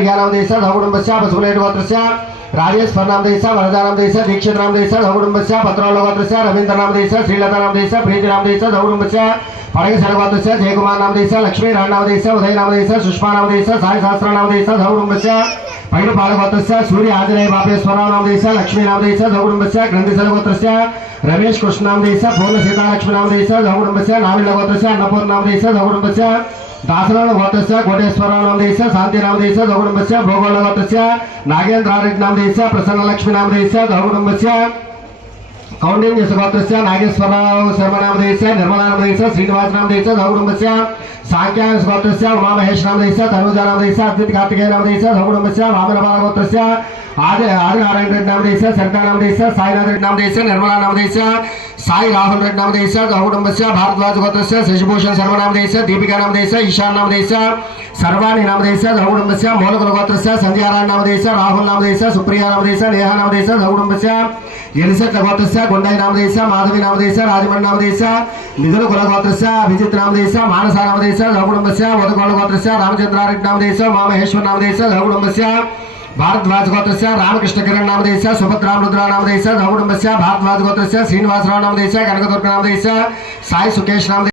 रियानामदेश धकुटुम्बस्य पशुपलेटगोत्रस्य राजेश्वर नामदेश वरदानामदेश दीक्षित नामदेश धकुटुम्बस्य पत्रगोत्रस्य रवींद्र नामदेश श्रीलता नामदेश प्रीति नामदेश धकुटुम्बस्य पडगसरगोत्रस्य जयकुमार नामदेश लक्ष्मी नामदेश उदय नामदेश सुष्मा नामदेश साई सहस्र नामदेश धकुटुम्बस्य पैडुपालगोत्रस्य सूर्य आंजनेय बापेश्वर नामदेश लक्ष्मी नामदेश धकुटुम्बस्य ग्रंथिसरगोत्रस्य रमेश कृष्ण नामदेश पूर्ण सीता लक्ष्मी नामदेश धकुटुम्बस्य नाविलगोत्रस्य अन्नपूर्ण नामदेश धकुटुम्बस्य दासराव गोत्रस्य कोटेश्वर नामदेश शांति नामदेश धकुटुम्बस्य भोगोल गोत्रस्य नागेन्द्रारेड्डी नामदेश प्रसन्न लक्ष्मी नामदेश धकुटुम्बस्य कौंडिन्य गोत्रस्य नागेश्वरराव शर्मा नामदेश निर्मला नामदेश श्रीनिवास नामदेश धकुटुम्बस्य सांख्यान गोत्रस्य उमा महेश नामदेश तनुजा नामदेश अद्वित कार्तिकेय नामदेश धकुटुम्बस्य वामनपाल गोत्रस्य आदिनारायण रेड्डी नामदेश सरिता नामदेश साईनाथ रेड्डी नामदेश निर्मला नामदेश साई राहुल रेड्डी नामदेश धकुटुम्बस्य भारद्वाज गोत्रस्य शशिभूषण शर्मा नामदेश दीपिका नामदेश ईशान नामदेश सर्वाणी नामदेश धकुटुम्बस्य मूलकुल गोत्रस्य संध्यारायण नामदेश राहुल नामदेश सुप्रिया नामदेश नेहा नामदेश धकुटुम्बस्य एलिसट गोत्रस्य गुंडाई नामदेश माधवी नामदेश राजमणि नामदेश मिथुन कुल गोत्रस्य अभिजित नामदेश मानस नामदेश धकुटुम्बस्य वधुगोल गोत्रस्य रामचंद्रारेड्डी नामदेश उमामहेश्वर नामदेश धकुटुम्बस्य भारद्वाज गोत्रस्य रामकृष्ण किरण नामदेश सुभद्रा रुद्रा नामदेश धकुटुम्बस्य भारद्वाज गोत्रस्य श्रीनिवासराव नामदेश कनकदुर्ग नामदेश साई सुकेश नामदेश